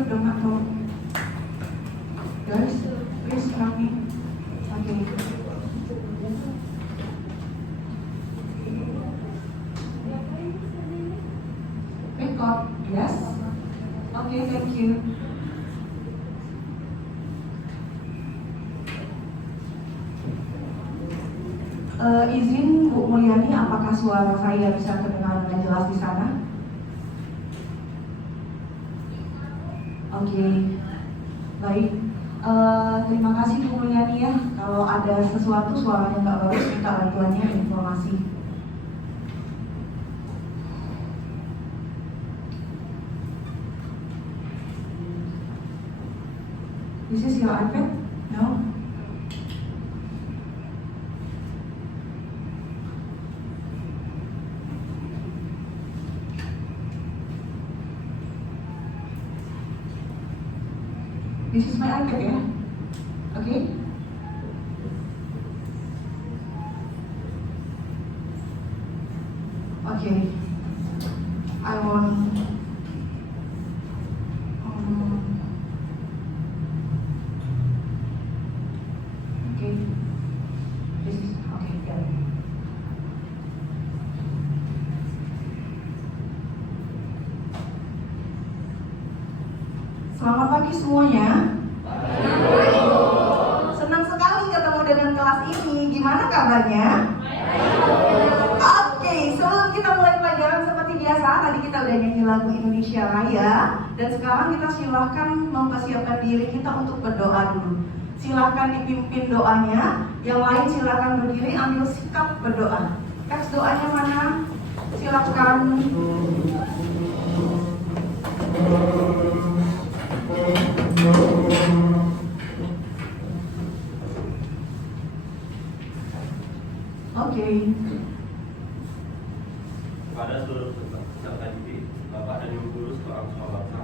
Photograph dong atau guys, please help me. Okay. Record, yes. Okay, thank you. Izin Bu Mulyani, apakah suara saya bisa terdengar dengan jelas di sana? Oke, baik. Terima kasih Bu Mulyani ya. Kalau ada sesuatu suaranya nggak bagus, minta bantuannya informasi. This is your iPad? No? This is my iPad ya? Okay? Okay. I want okay. This is okay, got it. Selamat pagi semuanya. Senang sekali ketemu dengan kelas ini. Gimana kabarnya? Oke, sebelum kita mulai pelajaran seperti biasa, tadi kita udah nyanyi lagu Indonesia Raya, dan sekarang kita silahkan mempersiapkan diri kita untuk berdoa dulu. Silahkan dipimpin doanya. Yang lain silahkan berdiri, ambil sikap berdoa. Teks doanya mana? Silahkan. Oke. Kepada seluruh peserta didik, Bapak dan Ibu guru sekolah semua bangsa,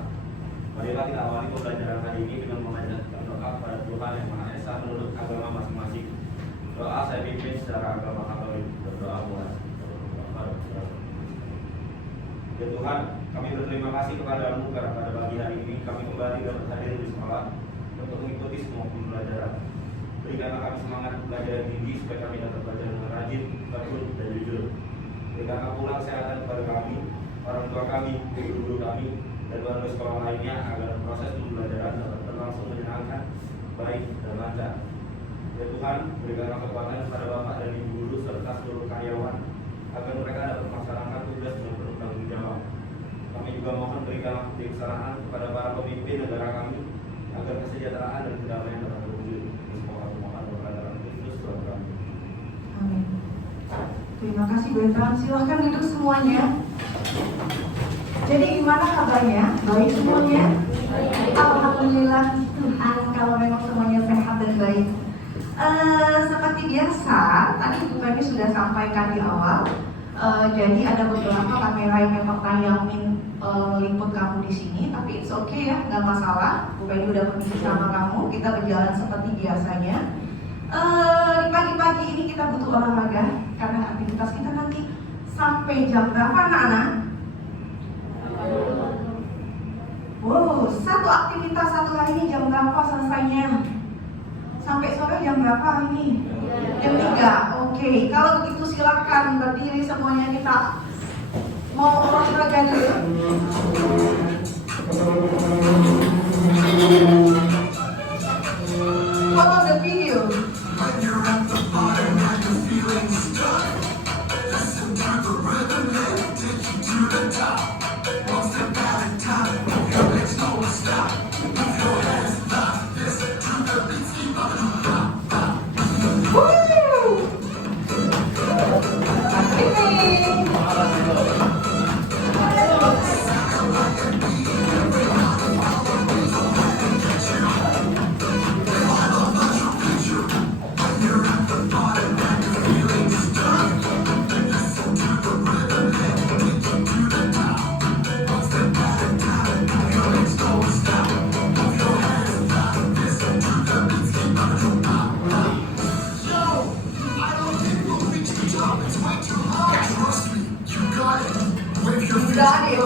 marilah kita awali pembelajaran hari ini dengan memanjatkan doa kepada Tuhan Yang Maha Esa menurut agama masing-masing. Doa saya pimpin secara agama Katolik. Berdoa mulai. Ya Tuhan, kami berterima kasih kepadamu karena pada pagi hari ini kami kembali dapat hadir di sekolah untuk mengikuti semua pembelajaran. Berikanlah kami semangat belajar yang tinggi supaya kami dapat belajar dengan rajin, tekun, dan jujur. Berikanlah pula kesehatan kepada kami, orang tua kami, guru-guru kami, dan warga sekolah lainnya agar proses pembelajaran dapat berlangsung menyenangkan, baik, dan lancar. Ya Tuhan, berikanlah kekuatan kepada Bapak dan Ibu guru serta seluruh karyawan agar mereka dapat melaksanakan tugas dengan penuh tanggung jawab. Kami juga mohon berikanlah kebijaksanaan kepada para pemimpin negara kami agar kesejahteraan dan kedamaian dapat terwujud. Amin. Terima kasih Bertrand. Silahkan duduk semuanya. Jadi gimana kabarnya? Baik semuanya? Alhamdulillah Tuhan kalau memang semuanya sehat dan baik. Seperti biasa, tadi Bu Penny sudah sampaikan di awal. Jadi ada beberapa kamera yang memang tayangin liput kamu di sini, tapi it's okay ya, nggak masalah. Bu Penny udah pergi sama kamu, kita berjalan seperti biasanya. Di pagi-pagi ini kita butuh olahraga karena aktivitas kita nanti sampai jam berapa anak-anak? Wow, satu aktivitas satu hari ini jam berapa selesainya? Sampai sore jam berapa ini? Jam 3. Oke, kalau begitu silakan berdiri semuanya, kita mau olahraga dulu. Follow the video. Got it.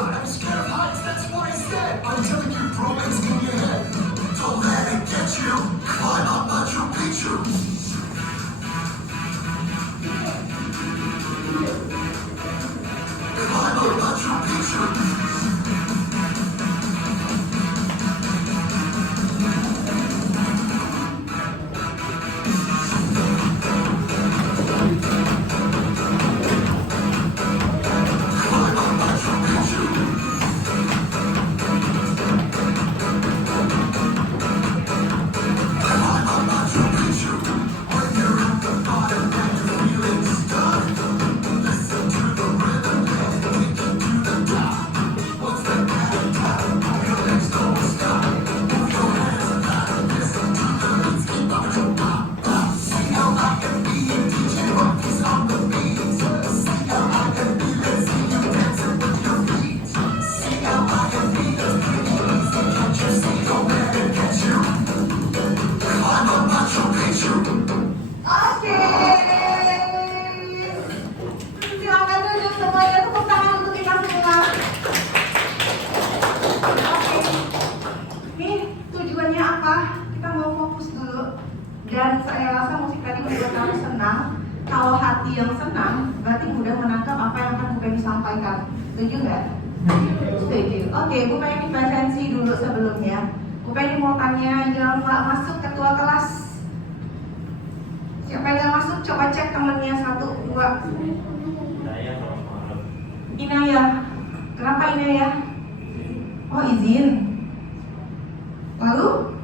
Oke. Silakan duduk semuanya, tepuk tangan untuk kita semua. Oke. Nih tujuannya apa? Kita mau fokus dulu. Dan saya rasa musik tadi membuat kamu senang. Kalau hati yang senang, berarti mudah menangkap apa yang akan Bu Penny sampaikan. Setuju nggak? Setuju. Oke, Bu Penny presensi dulu sebelumnya. Bu Penny mau tanya yang nggak masuk ketua kelas. Siapa yang nggak masuk? Coba cek temennya 1, 2. Inaya. Kenapa Inaya? Oh izin. Lalu?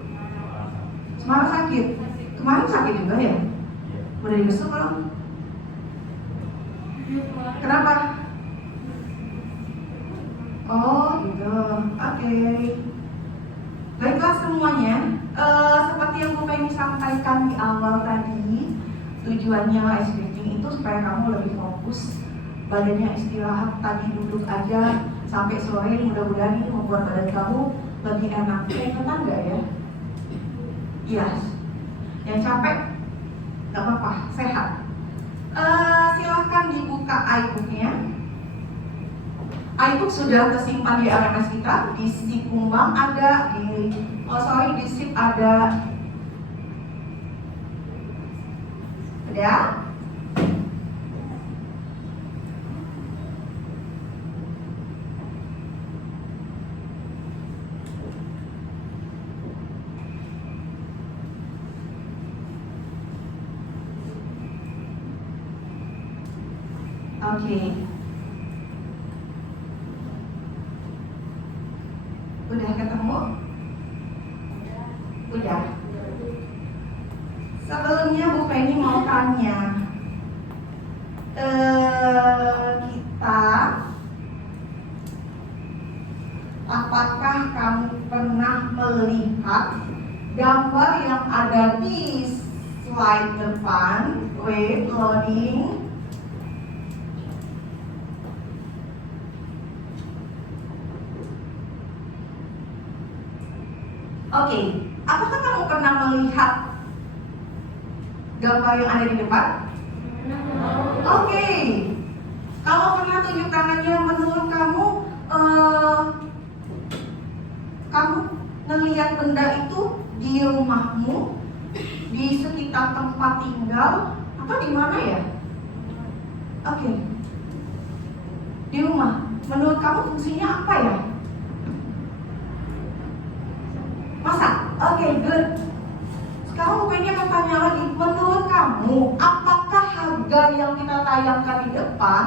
Semarang sakit. Kemarin sakit juga ya? Udah dibesuk belum? Kenapa? Oh gitu. Oke. Baiklah semuanya. Seperti yang Bu Penny sampaikan di awal tadi, tujuannya ice breathing itu supaya kamu lebih fokus, badannya istirahat, tadi duduk aja sampai sore. Mudah-mudahan ini membuat badan kamu lebih enak. Ikutan nggak ya? Iya. Yang capek nggak apa-apa, sehat. Silahkan dibuka iBook-nya. iBook sudah tersimpan di LMS kita, di SIP Kumbang ada, di SIP ada. Ada? Oke. Udah ketemu? Udah. Sebelumnya Bu Penny mau tanya, kita, apakah kamu pernah melihat gambar yang ada di slide depan? Wait, loading. Oke, apakah kamu pernah melihat gambar yang ada di depan? Oke. Kalau pernah tunjuk tangannya. Menurut kamu, kamu ngelihat benda itu di rumahmu, di sekitar tempat tinggal, atau di mana ya? Oke. Di rumah. Menurut kamu fungsinya apa ya? Masak? Oke, good. Sekarang Bu Penny akan tanya lagi, menurut kamu, apakah harga yang kita tayangkan di depan,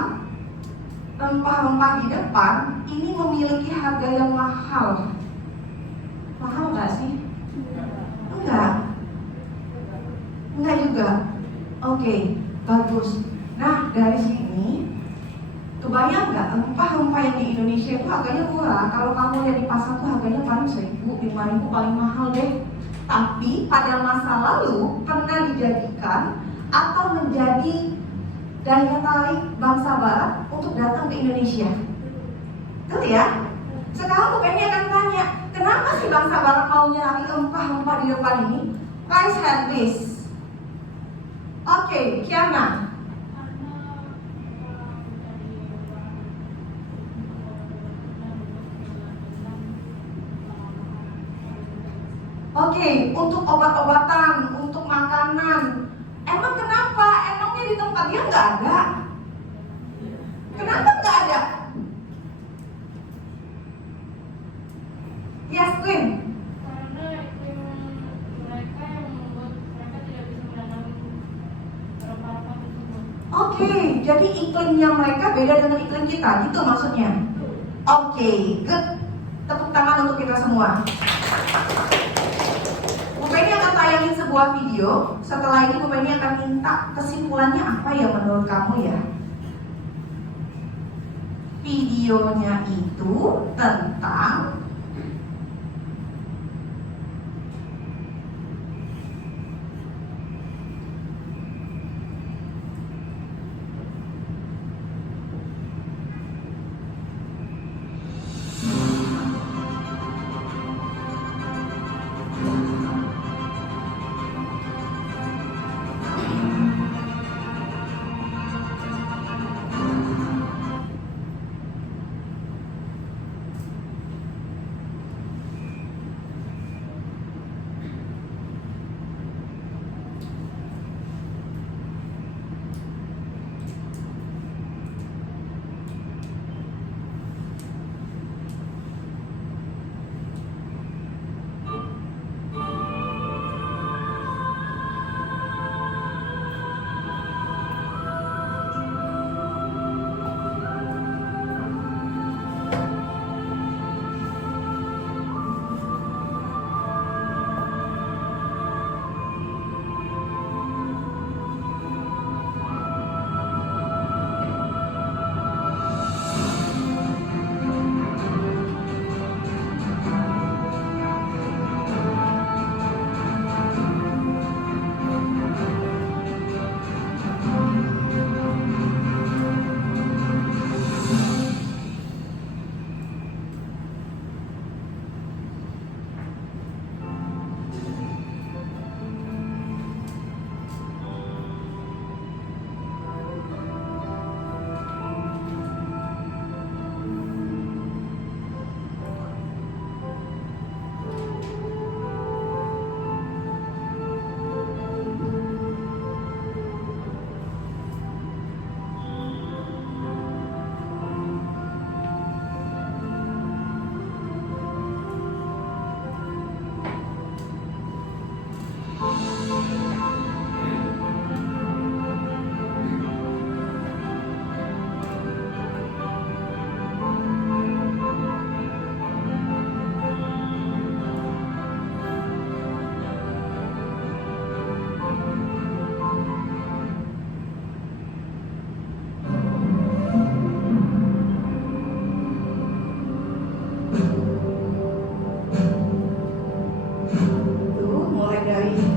rempah-rempah di depan, ini memiliki harga yang mahal? Mahal nggak sih? Enggak. Enggak juga. Oke, bagus. Nah, dari sini, kebayang nggak rempah-rempah yang di Indonesia itu harganya murah? Kalau kamu lihat di pasar tuh harganya paling 1.000, 5.000 paling mahal deh. Tapi pada masa lalu pernah dijadikan atau menjadi daya tarik bangsa Barat untuk datang ke Indonesia. Betul ya? Sekarang Bu Penny akan tanya, kenapa sih bangsa Barat mau nyari rempah-rempah di depan ini? Raise hand please. Oke, Kiana. Oke, untuk obat-obatan, untuk makanan. Emang kenapa? Emangnya di tempat dia nggak ada? Kenapa nggak ada? Yes, Queen. Karena iklim mereka yang membuat mereka tidak bisa menanam rempah-rempah tersebut. Oke, jadi iklimnya mereka beda dengan iklim kita, gitu maksudnya? Oke, good. Tepuk tangan untuk kita semua. Bu Penny akan tayangin sebuah video. Setelah ini Bu Penny akan minta kesimpulannya apa ya menurut kamu ya? Videonya itu tentang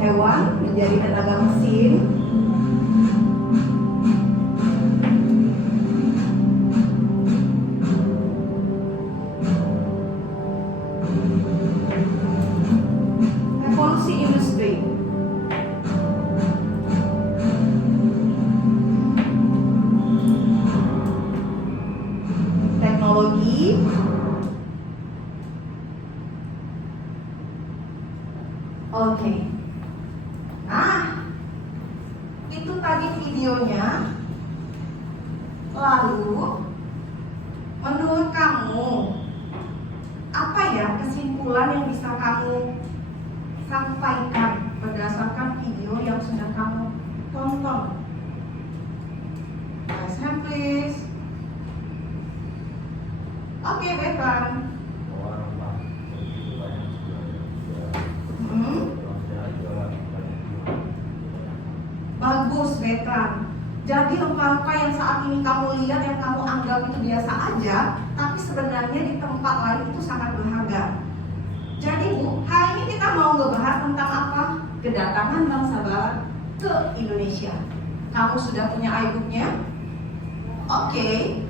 hewan menjadi tenaga mesin. Revolusi industri. Teknologi. Oke. Nah, itu tadi videonya. Lalu, menurut kamu, apa ya kesimpulan yang bisa kamu sampaikan berdasarkan video yang sudah kamu tonton? Raise hand please. Oke, Bevan. Bagus, Bevan. Jadi rempah-rempah yang saat ini kamu lihat, yang kamu anggap itu biasa aja, tapi sebenarnya di tempat lain itu sangat berharga. Jadi Bu, hari ini kita mau ngebahas tentang apa? Kedatangan bangsa Barat ke Indonesia. Kamu sudah punya iBook-nya? Oke.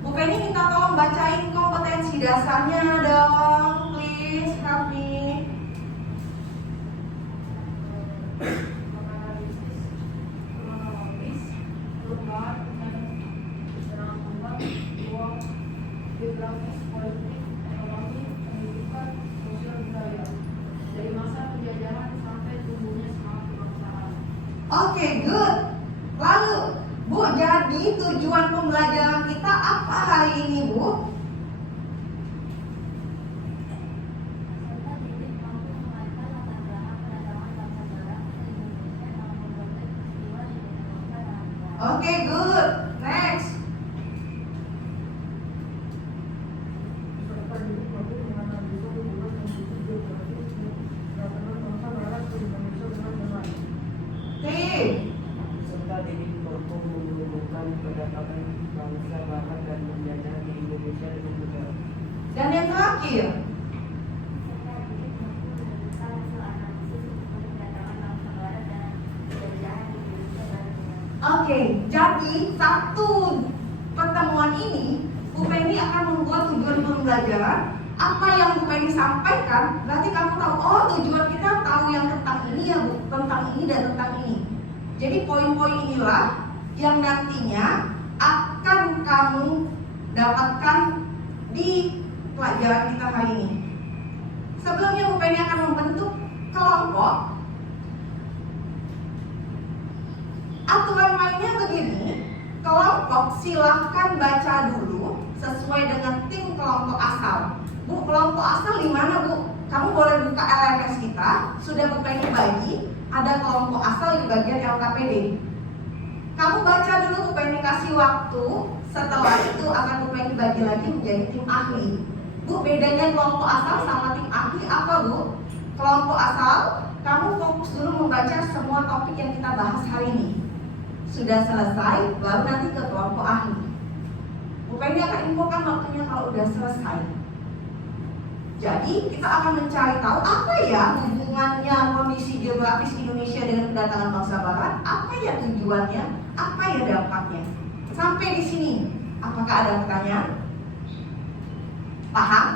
Bu Penny minta tolong bacain kompetensi dasarnya dong. Please help me. Geografis, politik, ekonomi, pendidikan, sosial budaya. Dari masa itu serta didik mampu mengaitkan latar belakang peradaban bangsa Barat ke Indonesia dalam berbagai peristiwa di Indonesia dan Barat. oke, good. Next. Serta didik mampu menganalisa hubungan kondisi geografis peradaban bangsa Barat ke Indonesia dengan yang lain. Oke. Serta didik mampu menghubungkan peradaban bangsa Barat dan menjajah di Indonesia dengan negara. Dan yang terakhir. Serta didik mampu menunjukkan hasil analisis hubungan peradaban bangsa Barat dan penjajahan di Indonesia dan Barat. Oke, jadi satu pertemuan ini Bu Penny akan membuat tujuan pembelajaran. Apa yang Bu Penny sampaikan, berarti kamu tahu, oh tujuan kita tahu yang tentang ini ya Bu, tentang ini dan tentang ini. Jadi poin-poin inilah yang nantinya akan kamu dapatkan di pelajaran kita hari ini. Sebelumnya Bu Penny akan membentuk kelompok. Aturan mainnya begini, kelompok silahkan baca dulu sesuai dengan tim kelompok asal. Bu, kelompok asal di mana Bu? Kamu boleh buka LMS kita, sudah Bu Penny bagi, ada kelompok asal di bagian LKPD. Kamu baca dulu, Bu Penny kasih waktu, setelah itu akan Bu Penny bagi lagi menjadi tim ahli. Bu, bedanya kelompok asal sama tim ahli apa Bu? Kelompok asal, kamu fokus dulu membaca semua topik yang kita bahas hari ini. Sudah selesai, baru nanti ke kelompok ahli. Bu Penny akan infokan waktunya kalau udah selesai. Jadi kita akan mencari tahu apa ya hubungannya kondisi geografis Indonesia dengan kedatangan bangsa Barat, apa ya tujuannya, apa ya dampaknya. Sampai di sini, apakah ada pertanyaan? Paham?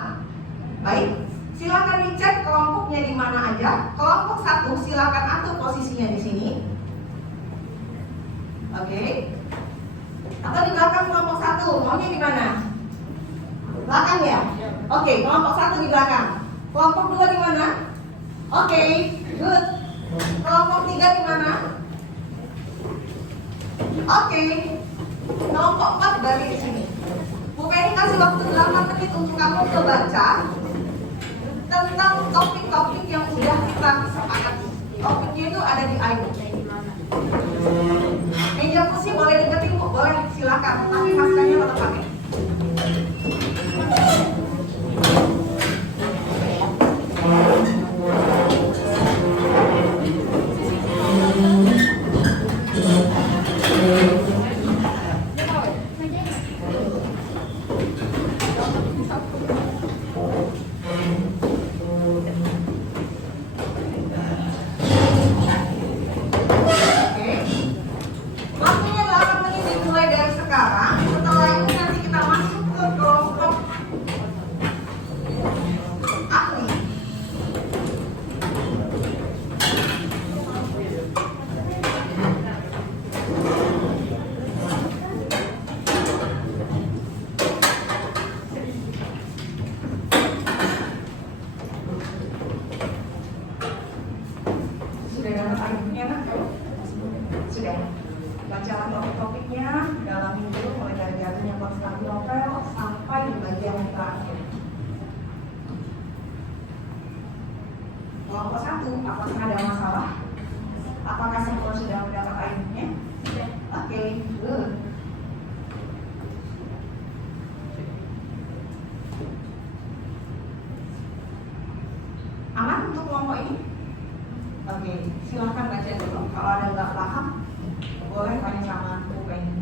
Baik, silakan dicek kelompoknya di mana aja. Kelompok 1 silakan atur posisinya di sini. Oke. Atau di belakang kelompok 1, maunya di mana? Belakang ya? Oke, kelompok 1 di belakang. Kelompok 2 di mana? Oke, good. Kelompok 3 di mana? Oke. Kelompok 4 balik di sini. Bu Penny kasih waktu 8 menit untuk kamu membaca tentang topik-topik yang sudah kita sepakati. Topiknya itu ada di iBook. Meja kursi boleh deketin Bu, boleh silakan. Tapi maskernya tetap pakai. Waktunya 8 menit dimulai dari sekarang. Setelah itu nanti kita masuk ke kelompok ahli. Sudah dapat argumennya nak? Sudah. Bacalah topik-topiknya, dalami dulu mulai dari jatuhnya Konstantinopel sampai di bagian yang terakhir. Kelompok 1, apakah ada masalah? Apakah semua sudah mendapat argumennya? Oke, good. Aman untuk kelompok ini? Oke, silahkan baca dulu. Kalau ada nggak paham, boleh tanya sama Bu Penny.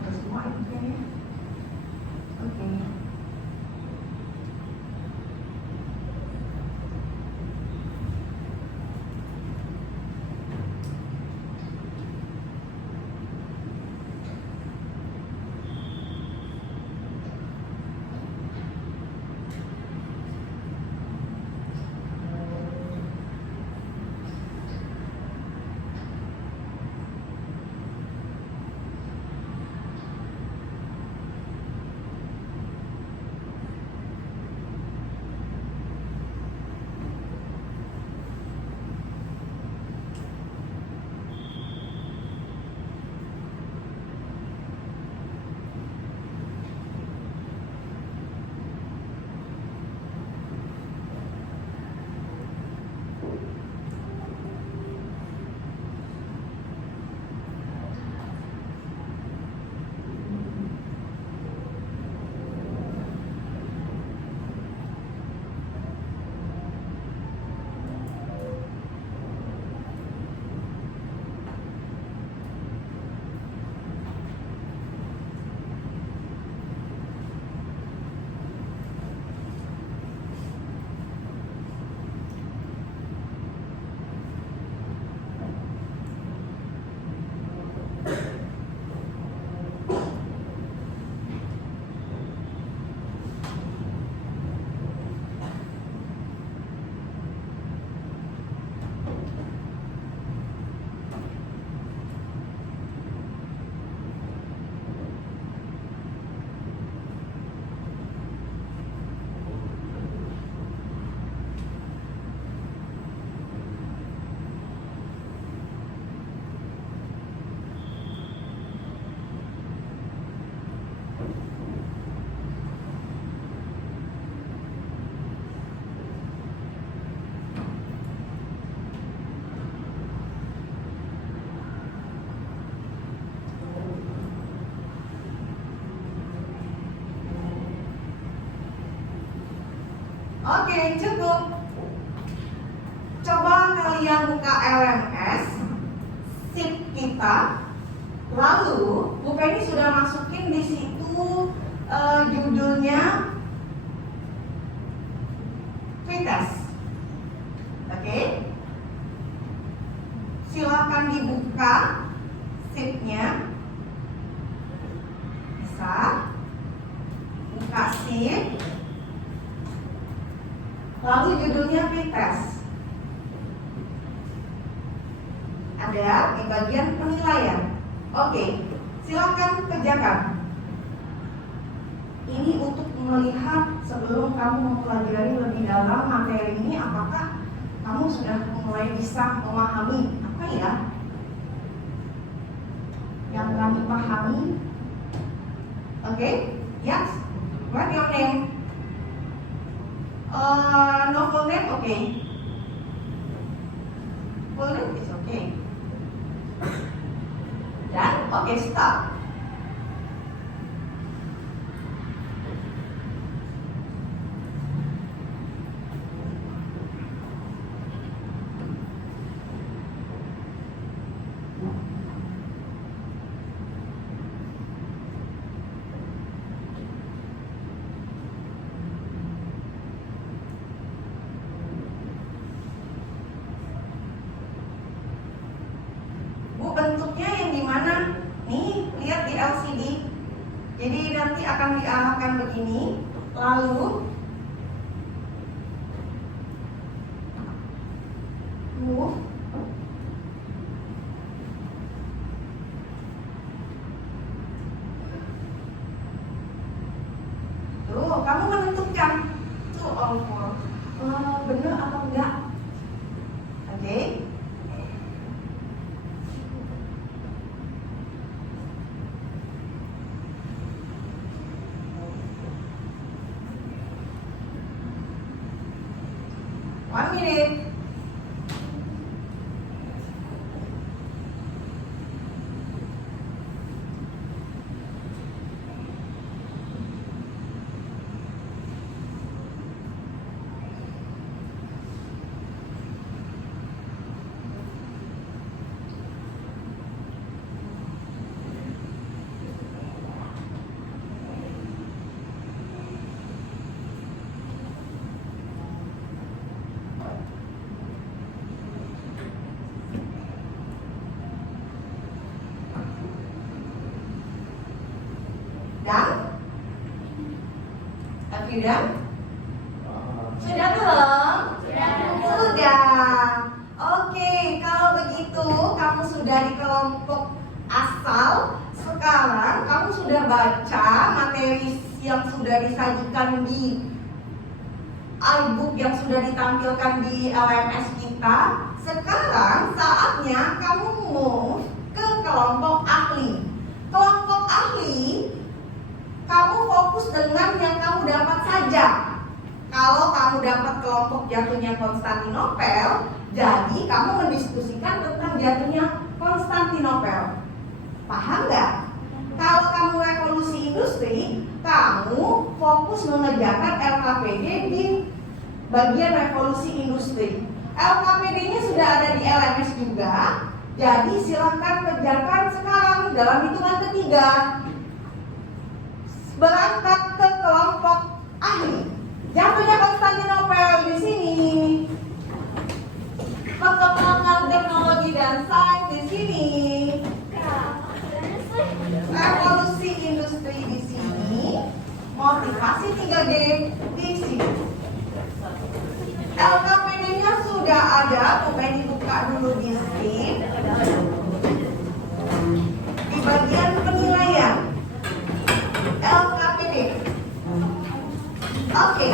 Ada semua ini ya? Oke. Oke, cukup. Coba kalian buka LMS sheet kita. Lalu Bu Penny sudah masukin di situ judulnya pretest. Oke. Silakan dibuka sheet-nya. Bisa. Buka sheet. Lalu judulnya pretest. Ada di bagian penilaian. Oke, silakan kerjakan. Ini untuk melihat sebelum kamu mempelajari lebih dalam materi ini, apakah kamu sudah mulai bisa memahami apa ya yang kami pahami. Oke, yes. What your name? No full name, okay. Full name is okay. Dan oke, stop. Bentuknya yang dimana? Nih, lihat di LCD. Jadi nanti akan diarahkan begini. Lalu move. Tuh, kamu menentukan tuh all four. Benar atau enggak? Oke. One minute. Dan? Sudah? Sudah belum? Sudah. Oke, kalau begitu kamu sudah di kelompok asal. Sekarang kamu sudah baca materi yang sudah disajikan di iBook yang sudah ditampilkan di LMS kita. Sekarang saatnya kamu move ke kelompok ahli. Kelompok ahli, kamu fokus dengan yang kamu dapat saja. Kalau kamu dapat kelompok jatuhnya Konstantinopel, jadi kamu mendiskusikan tentang jatuhnya Konstantinopel. Paham nggak? Kalau kamu revolusi industri, kamu fokus mengerjakan LKPD di bagian revolusi industri. LKPD-nya sudah ada di LMS juga, jadi silakan kerjakan sekarang dalam hitungan ketiga. Berangkat ke kelompok ahli. Jatuhnya Konstantinopel di sini. Perkembangan teknologi dan sains di sini. Revolusi industri di sini. Motivasi 3D di sini. LKPD-nya sudah ada, boleh dibuka dulu di sini. Di bagian penilaian LKPD. Oke.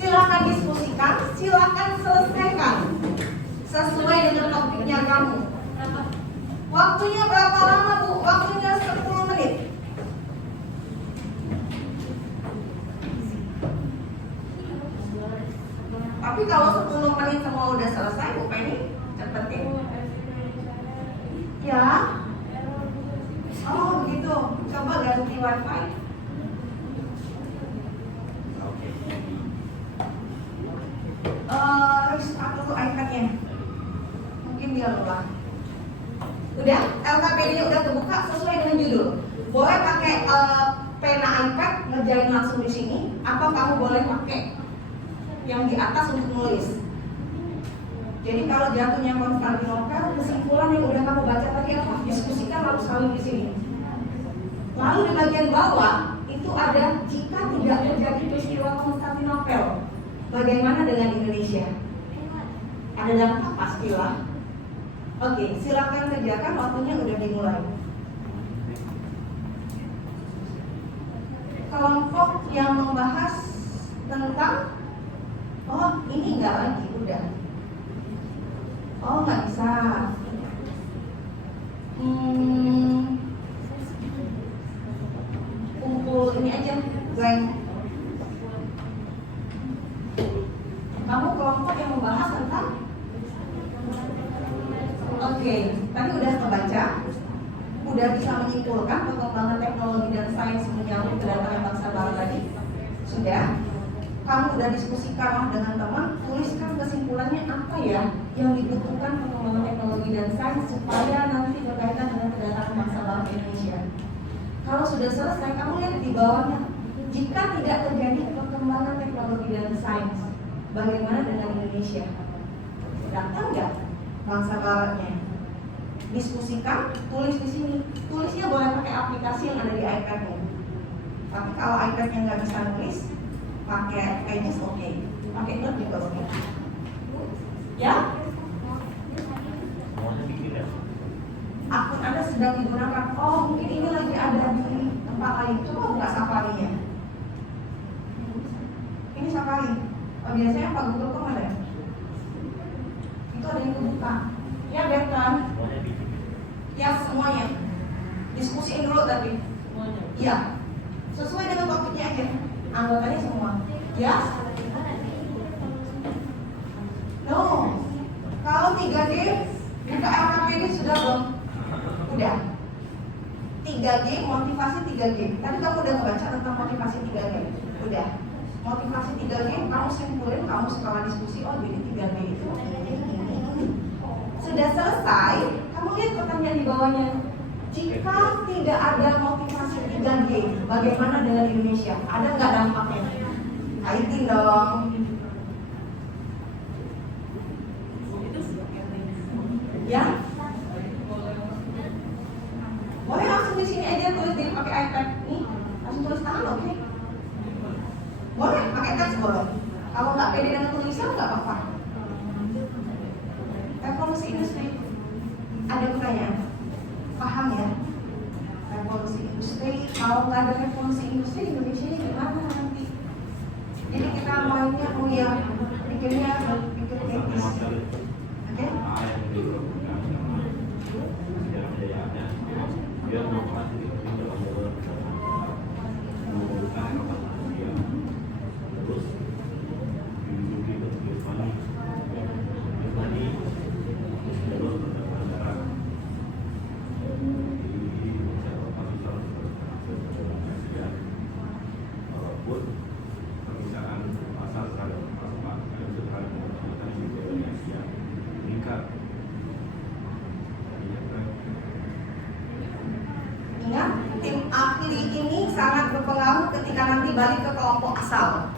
Silakan diskusikan, silakan selesaikan sesuai dengan topiknya kamu. Waktunya berapa lama, Bu? Waktunya 10 menit. Tapi kalau 10 menit semua udah selesai, Bu Penny cepetin. Ya. Oh begitu. Coba ganti wifi. Oke. tuh iPad-nya? Mungkin dia lupa. Udah? LKPD-nya udah kebuka sesuai dengan judul. Boleh pakai pena iPad ngerjain langsung di sini, atau kamu boleh pakai yang di atas untuk nulis. Jadi kalau jatuhnya Konstantinopel, kesimpulan yang udah kamu baca tadi apa? Diskusikan lalu sekali di sini. Lalu di bagian bawah itu ada jika tidak terjadi peristiwa Konstantinopel, bagaimana dengan Indonesia? Ada dampak pastilah. Oke, silakan kerjakan, waktunya udah dimulai. Kelompok yang membahas tentang, oh ini enggak lagi, udah. Oh nggak bisa. Kumpul ini aja, blank. Kamu kelompok yang membahas tentang, oke, tadi udah kebaca, udah bisa menyimpulkan perkembangan teknologi dan sains menyambut kedatangan bangsa barat tadi, sudah. Kamu udah diskusikan dengan teman, tuliskan kesimpulannya apa ya yang dibutuhkan perkembangan teknologi dan sains supaya nanti berkaitan dengan kedatangan bangsa barat Indonesia. Kalau sudah selesai, kamu lihat di bawahnya, jika tidak terjadi perkembangan teknologi dan sains, bagaimana dengan Indonesia? Datang nggak bangsa baratnya? Diskusikan, tulis di sini. Tulisnya boleh pakai aplikasi yang ada di iPad-nya. Tapi kalau iPad-nya nggak bisa nulis, pakai Pages oke, pakai Note juga oke. Ya? Akun Anda sedang digunakan. Oh, mungkin ini lagi ada di tempat lain. Coba buka Safari-nya. Ini Safari. Oh, biasanya Pak Google kok ada? Itu ada yang kebuka. Ya, Bertrand. Ya, semuanya. Diskusiin dulu tadi. Iya. Sesuai dengan topiknya aja. Anggotanya semua. Ya? No. Kalau 3G buka LKPD sudah belum? Udah. 3G, motivasi 3G. Tadi kamu udah ngebaca tentang motivasi 3G. Udah. Motivasi 3G kamu simpulin, kamu setelah diskusi, oh jadi 3G itu ini. Sudah selesai, kamu lihat pertanyaan di bawahnya. Jika tidak ada motivasi 3G, bagaimana dengan Indonesia? Ada nggak dampaknya? Kaitin dong. Ya? Boleh langsung di sini aja tulis di pakai iPad nih, langsung tulis tangan, oke? Boleh pakai teks boleh. Kalau nggak pede dengan tulisan nggak apa-apa. Revolusi industri. Ada pertanyaan? Paham ya? Revolusi industri. Kalau nggak ada revolusi industri, Indonesia ini gimana nanti? Jadi kita maunya bikinnya pikir kritis. Oke? Ingat, tim ahli ini sangat berpengaruh ketika nanti balik ke kelompok asal.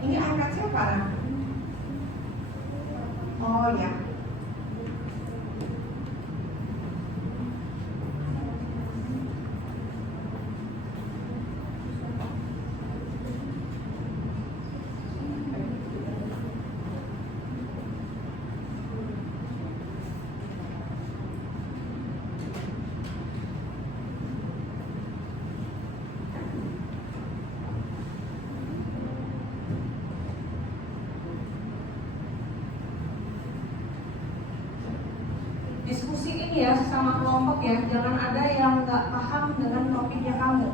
Ini iPad siapa? Oh ya. Diskusiin ya sesama kelompok ya, jangan ada yang nggak paham dengan topiknya kamu.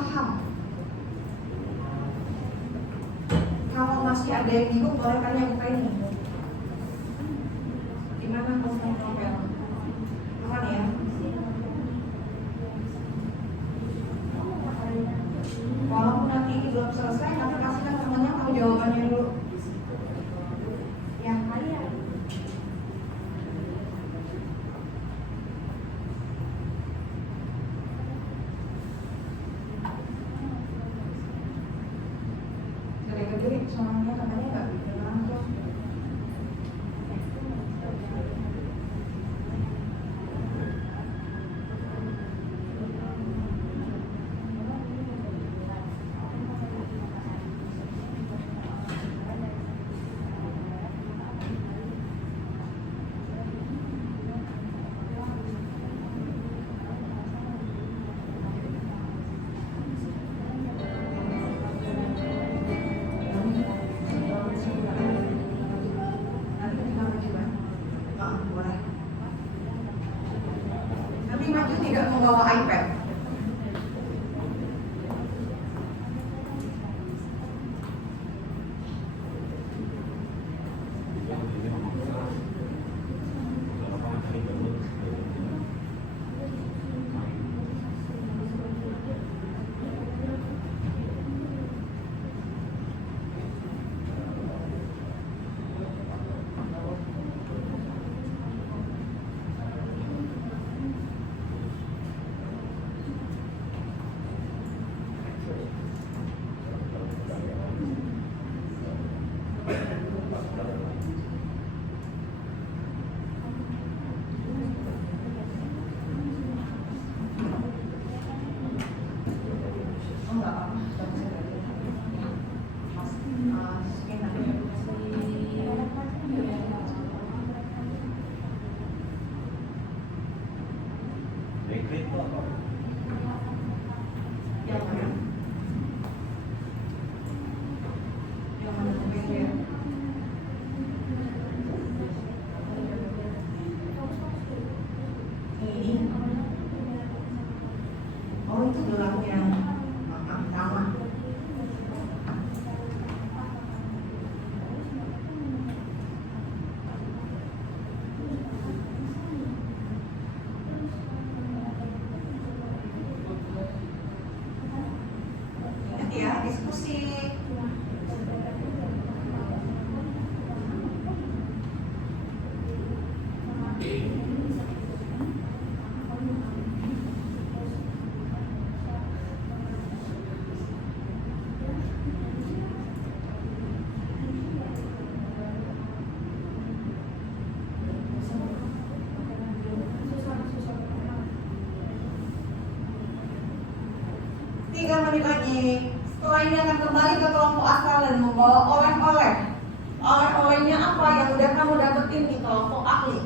paham? Kalau masih ada yang bingung boleh tanya ke Penny. Gimana kalau novel? Aman ya? Walaupun nanti ini belum selesai, nanti kasihkan temannya tahu jawabannya dulu. Ya, gede-gede soalnya katanya nggak bisa langsung. Nanti kita maju kan? Boleh. Nanti maju tidak membawa iPad. Oh nggak apa-apa, sudah bisa dari Mas. Sekian nanti. Bakery itu apa? Yang mana? Yang mana namanya ya? Ini. Oh itu gelangnya. Sama. Ingat ya, diskusi. Tiga menit lagi. Setelah ini akan kembali ke kelompok asal dan membawa oleh-oleh. Oleh-olehnya apa yang udah kamu dapetin di kelompok ahli?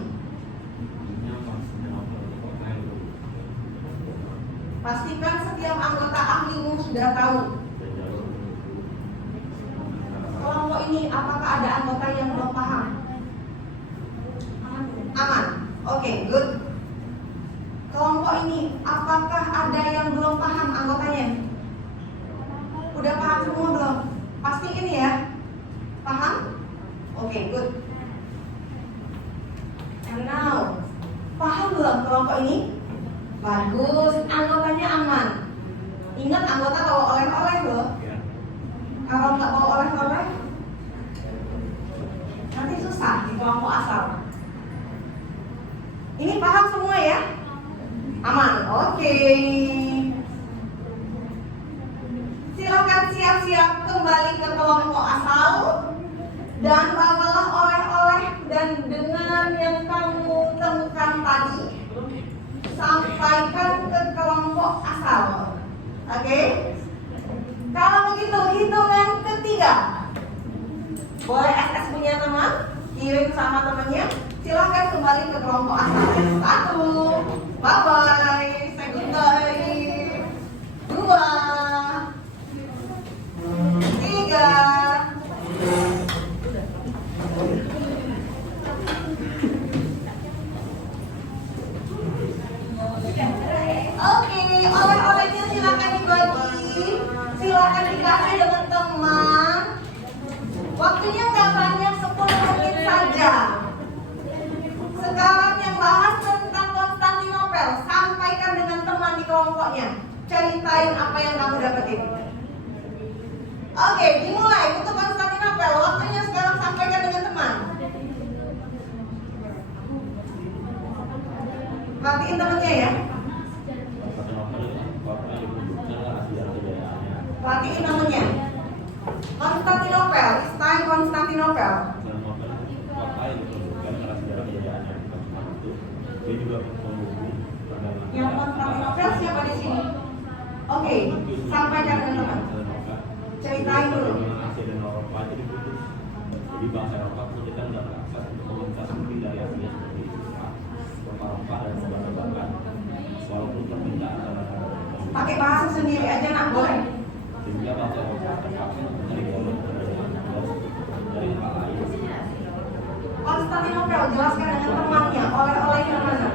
Pastikan setiap anggota ahlimu sudah tahu. Kelompok ini apakah ada anggota yang belum paham? Aman. Oke, good. Kelompok ini apakah ada yang belum paham anggotanya? Udah paham semua belum? Pastiin ya. Paham? Oke, good. And now, paham belum kelompok ini? Bagus, anggotanya aman. Ingat anggota bawa oleh-oleh loh. Kalau nggak bawa oleh-oleh, nanti susah di kelompok asal. Ini paham semua ya? Aman, oke. Silakan siap-siap kembali ke kelompok asal dan bawalah oleh-oleh dan dengan yang kamu temukan tadi sampaikan ke kelompok asal. Oke? Kalau begitu hitungan ketiga. Boleh SS punya teman, kirim sama temannya. Silahkan kembali ke kelompok asal. 1, bye bye, say goodbye. 2, 3. Oke, oleh-olehnya silakan dibagi. lagi. Silakan dikasih dengan teman. Waktunya nggak banyak, 10 menit saja. Sekarang yang bahas tentang Konstantinopel, sampaikan dengan teman di kelompoknya. Ceritain apa yang kamu dapetin. Oke, dimulai untuk Konstantinopel. Waktunya sekarang sampaikan dengan teman. Perhatiin temennya ya. Perhatiin namanya. Konstantinopel, Istai Konstantinopel. Yang Konstantinopel siapa di sini? Oke, sampaikan dengan teman. Ceritain dulu. Jadi bangsa Eropa kesulitan dapat akses untuk komunitas mungkin dari Asia seperti rempah-rempah dan obat-obatan, walaupun permintaan Pakai bahasa sendiri aja nak, boleh. sehingga bangsa Eropa terpaksa mencari jalur dari tempat lain. Konstantinopel, jelaskan dengan temannya. Oleh-oleh yang mana?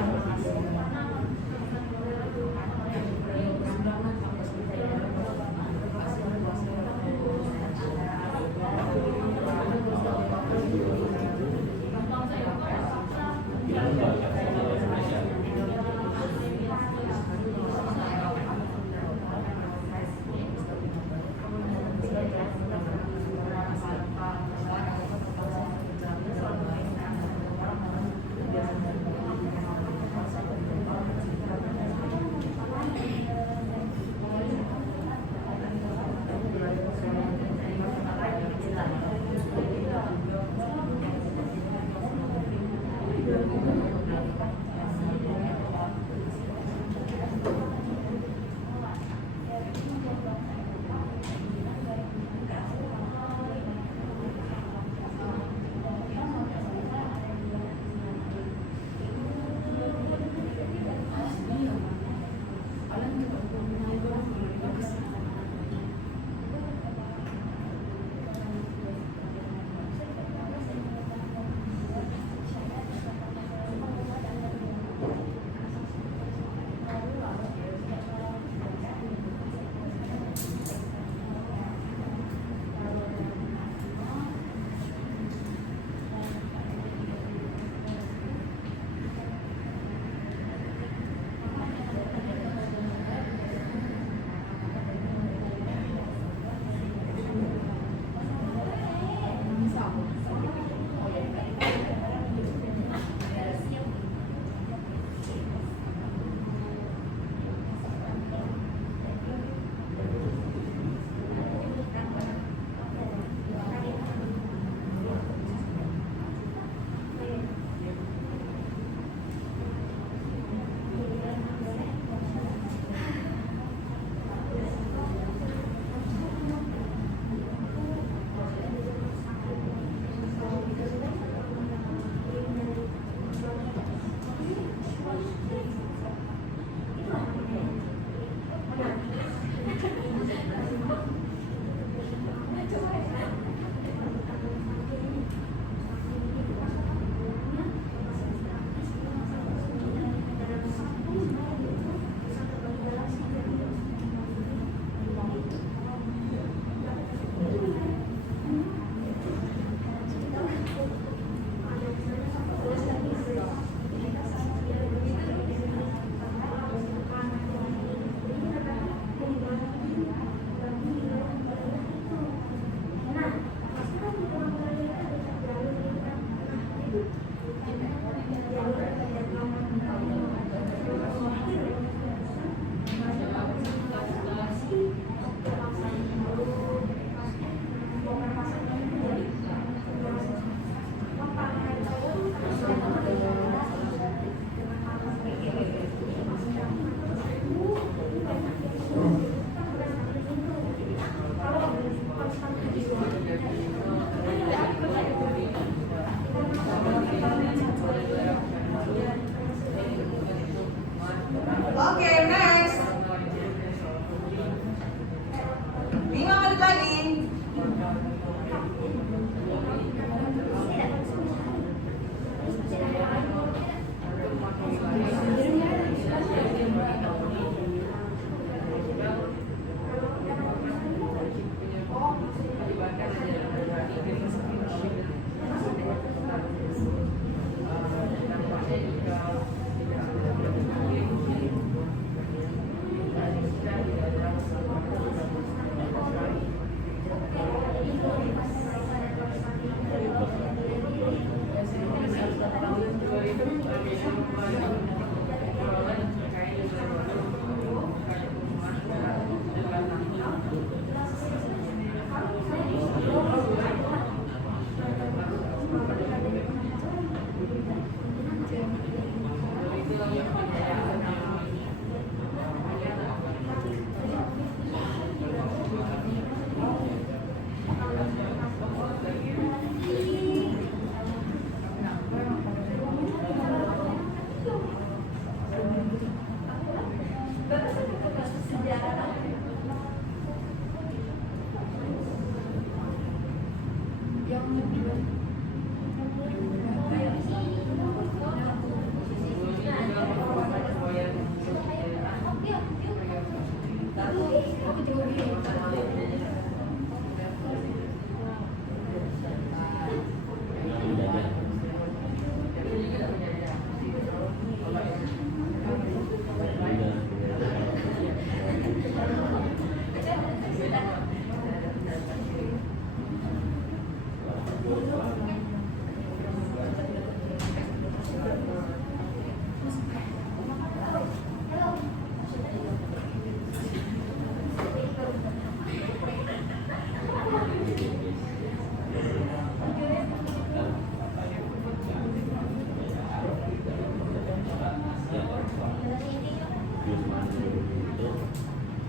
Wisma Atlet itu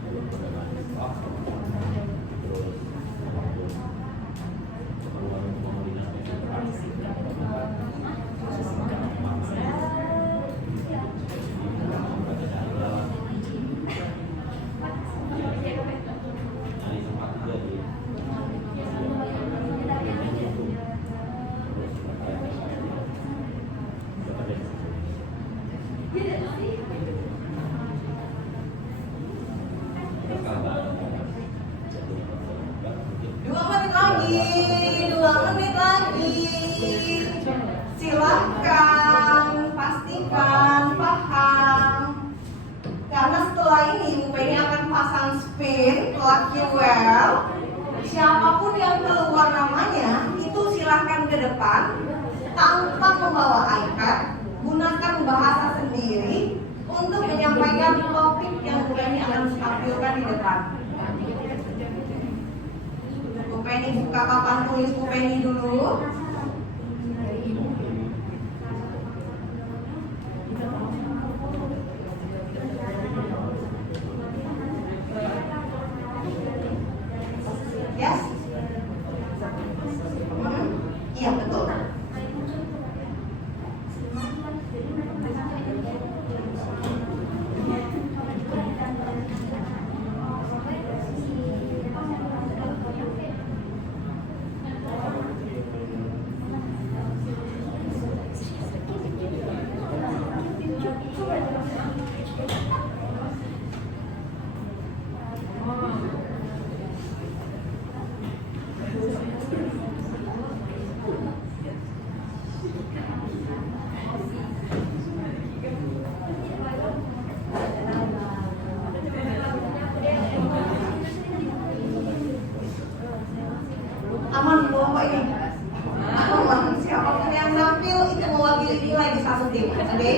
belum pada Pak, terus apapun keperluan komunitas itu Dua menit lagi. Silakan pastikan paham. Karena setelah ini Ibu Penny akan pasang spin lucky well. Siapapun yang keluar namanya itu silahkan ke depan tanpa membawa iPad. Gunakan bahasa sendiri untuk menyampaikan topik yang Bu Penny akan tampilkan di depan. Bu Penny buka papan tulis Bu Penny dulu. Yes? Iya betul. Aman belum Pak ini? Aman. Siapapun yang tampil itu mewakili nilai di satu tim, oke?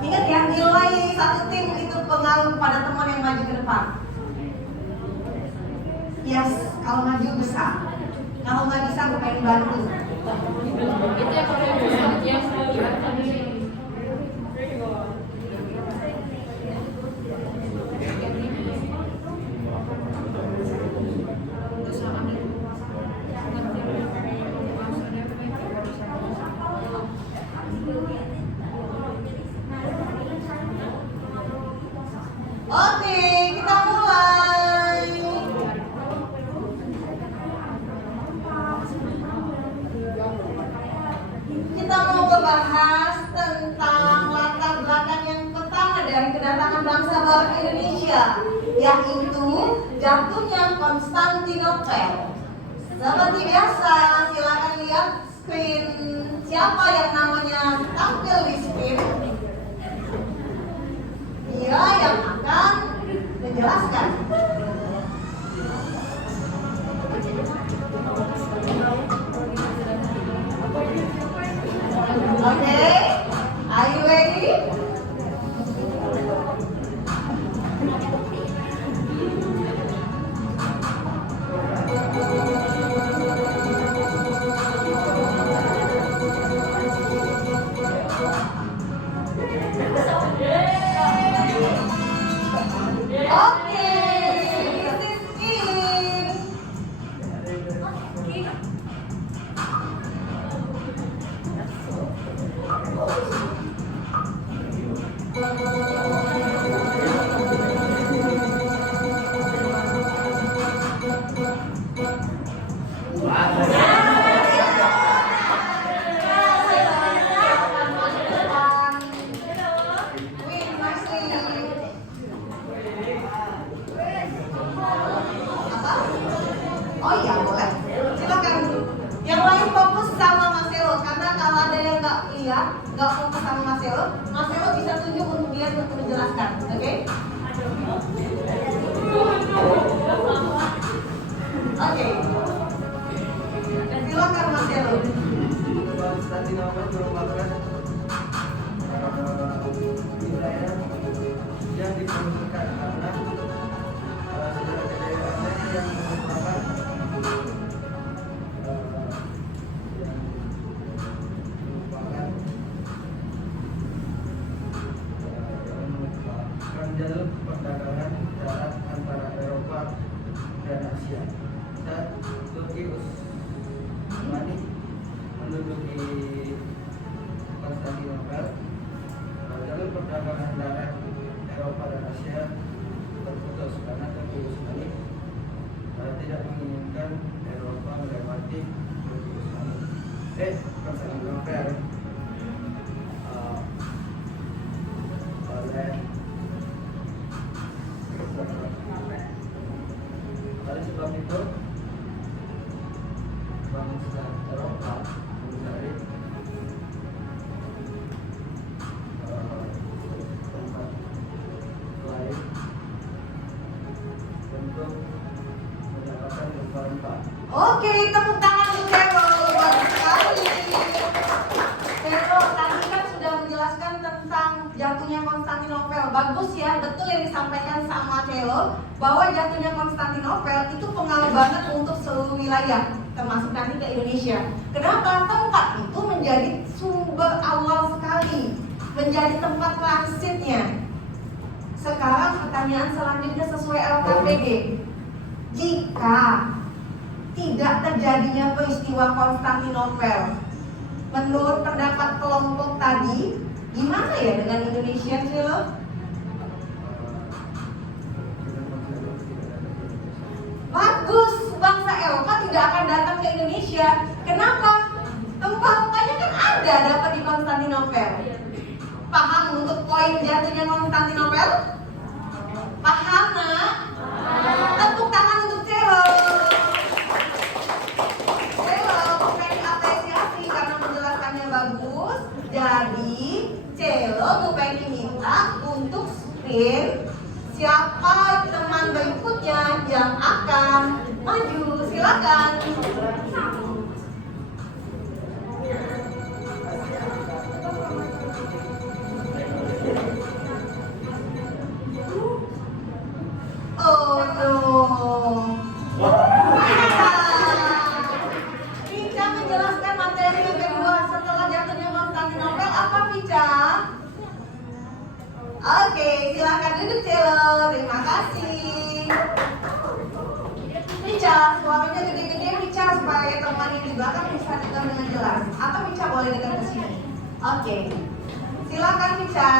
Ingat ya, nilai satu tim itu pengaruh pada teman yang maju ke depan. Yes, kalau maju besar. Kalau nggak bisa, gue pengen bantu. Itu yang kalau bisa, yes. Oke, kita mulai. Kita mau membahas tentang latar belakang yang pertama dari kedatangan bangsa baru ke Indonesia, yaitu jatuhnya Konstantinopel. Seperti biasa, silakan lihat screen siapa yang namanya tampil di screen. Dia yang akan menjelaskan. Oke, are you ready? Oke, this is Win masih apa? Oh iya boleh. Silakan. Yang lain fokus sama Marcelo karena kalau ada yang nggak fokus sama Marcelo bisa tunjuk untuk dia untuk menjelaskan, oke? Oke. Silakan Marcelo. Konstantinopel merupakan wilayah yang diperlukan karena sejarah kedaerahannya yang merupakan jalur perdagangan darat antara Eropa dan Asia. Saat Turki Utsmani menduduki Konstantinopel, jalur perdagangan darat Eropa dan Asia terputus karena Turki Utsmani tidak menginginkan Eropa melewati Turki Utsmani. Konstantinopel oleh sebab itu bangsa Eropa mencari tempat lain untuk mendapatkan rempah-rempah. Oke, tepuk tangan untuk Vero. Bagus sekali. Vero tadi kan sudah menjelaskan tentang jatuhnya Konstantinopel. Bagus ya, betul yang disampaikan sama Vero, bahwa jatuhnya Konstantinopel itu pengaruh banget untuk seluruh wilayah, termasuk nanti ke Indonesia. Kenapa? Tempat itu menjadi sumber awal sekali, menjadi tempat transitnya. Sekarang pertanyaan selanjutnya sesuai LKPD. Jika tidak terjadinya peristiwa Konstantinopel, menurut pendapat kelompok tadi, gimana ya dengan Indonesia, Cilo? Bagus, bangsa Eropa tidak akan datang ke Indonesia. Kenapa? Rempah-rempahnya kan ada dapat di Konstantinopel. Paham untuk poin jatuhnya Konstantinopel? Paham, nak? Tepuk tangan untuk Celo. Celo, pengen apresiasi karena menjelaskannya bagus. Jadi, Celo pengen minta untuk spin siapa teman berikutnya yang akan maju. Silakan. Oh no. Pica menjelaskan materi yang kedua setelah jatuhnya Konstantinopel apa, Pica? Oke, silakan duduk, Celo. Terima kasih. Pica, suaranya gede-gede, Pica, supaya teman yang di belakang bisa dengar dengan jelas. Atau Pica boleh dengar ke sini. Oke, silakan Pica.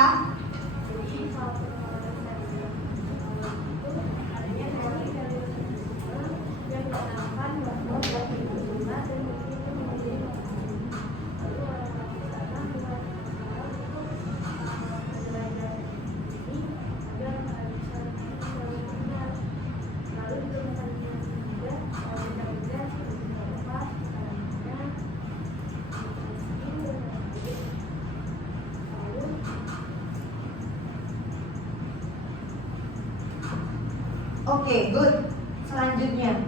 Oke, good. Selanjutnya,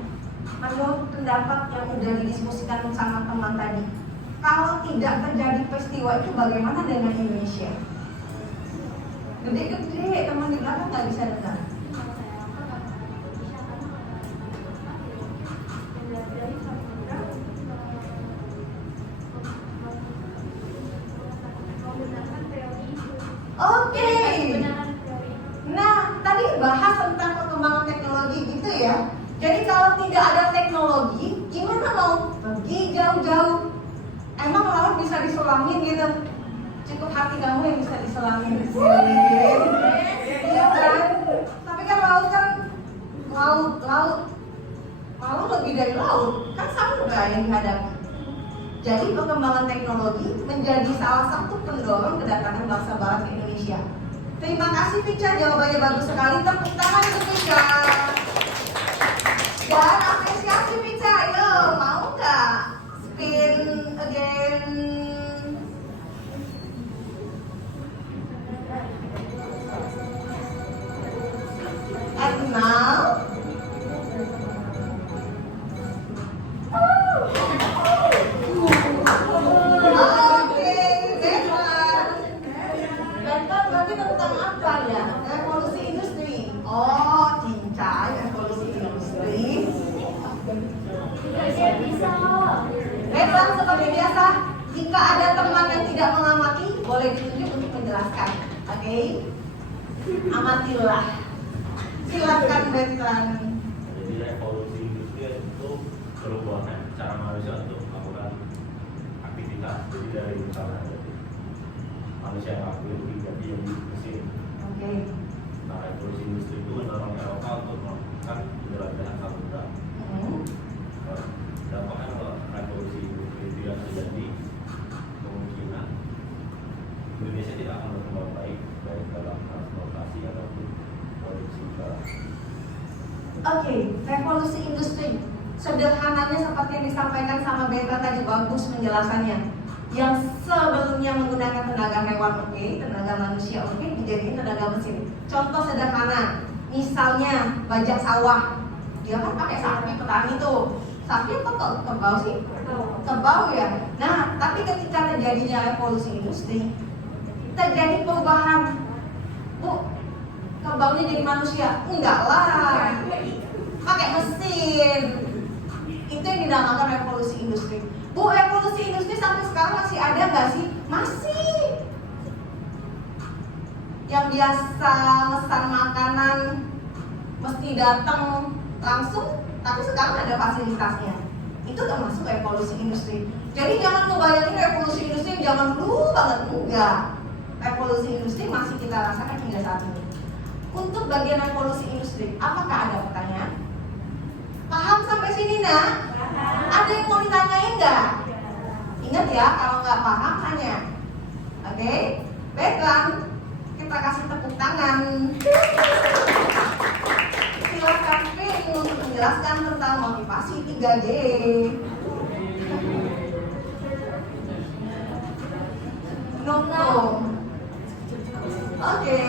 menurut pendapat yang sudah didiskusikan sama teman tadi, kalau tidak terjadi peristiwa itu bagaimana dengan Indonesia? Gede-gede, teman di belakang nggak bisa dengar. Oke. Nah, tadi bahas tentang perkembangan teknologi gitu ya. Jadi kalau tidak ada teknologi, gimana mau pergi jauh-jauh? Emang laut bisa diselamin gitu? Cukup hati kamu yang bisa diselamin. Iya kan? Tapi kan laut kan laut lebih dari laut, kan samudra yang dihadapi. Jadi perkembangan teknologi menjadi salah satu pendorong kedatangan bangsa Barat ke Indonesia. Terima kasih Pica, jawabannya bagus sekali. Tepuk tangan untuk Pica. Dan apresiasi Pica, ayo mau nggak spin again? And now, berarti tentang apa ya? Revolusi industri. Oh, cincai revolusi industri. Baiklah, seperti biasa, jika ada teman yang tidak mengamati, boleh ditunjuk untuk menjelaskan. Oke? Amatilah. Silakan Betlan. Jadi revolusi industri itu perubahan cara manusia untuk melakukan aktivitas. Jadi dari misalnya dari manusia yang aktif diganti yang di mesin. Oke. Nah, revolusi industri itu mendorong Eropa untuk melakukan penjelajahan samudra. Dampaknya kalau revolusi industri tidak terjadi, kemungkinan Indonesia tidak akan berkembang baik dalam transportasi ataupun produksi barang. Oke, revolusi industri. Sederhananya seperti yang disampaikan sama Beta tadi, bagus penjelasannya. Yang sebelumnya menggunakan tenaga hewan oke, tenaga manusia oke, dijadikan tenaga mesin. Contoh sederhana, misalnya bajak sawah, dia kan pakai sapi petani tuh. Sapi apa kebau sih? Kebau ya. Nah, tapi ketika terjadinya revolusi industri, terjadi perubahan. Bu, kebaunya jadi manusia? Enggak lah, pakai mesin. Itu yang dinamakan revolusi industri. Bu, revolusi industri sampai sekarang masih ada nggak sih? Masih. Yang biasa mesan makanan mesti datang langsung, tapi sekarang ada fasilitasnya. Itu termasuk revolusi industri. Jadi jangan ngebayangin revolusi industri yang zaman dulu banget, enggak. Revolusi industri masih kita rasakan hingga saat ini. Untuk bagian revolusi industri, apakah ada pertanyaan? Paham sampai sini, nak? Ada yang mau ditanyain nggak? Ingat ya, kalau nggak paham tanya. Oke? Baiklah, kita kasih tepuk tangan. Silakan Ping untuk menjelaskan tentang motivasi 3G. No. Oke.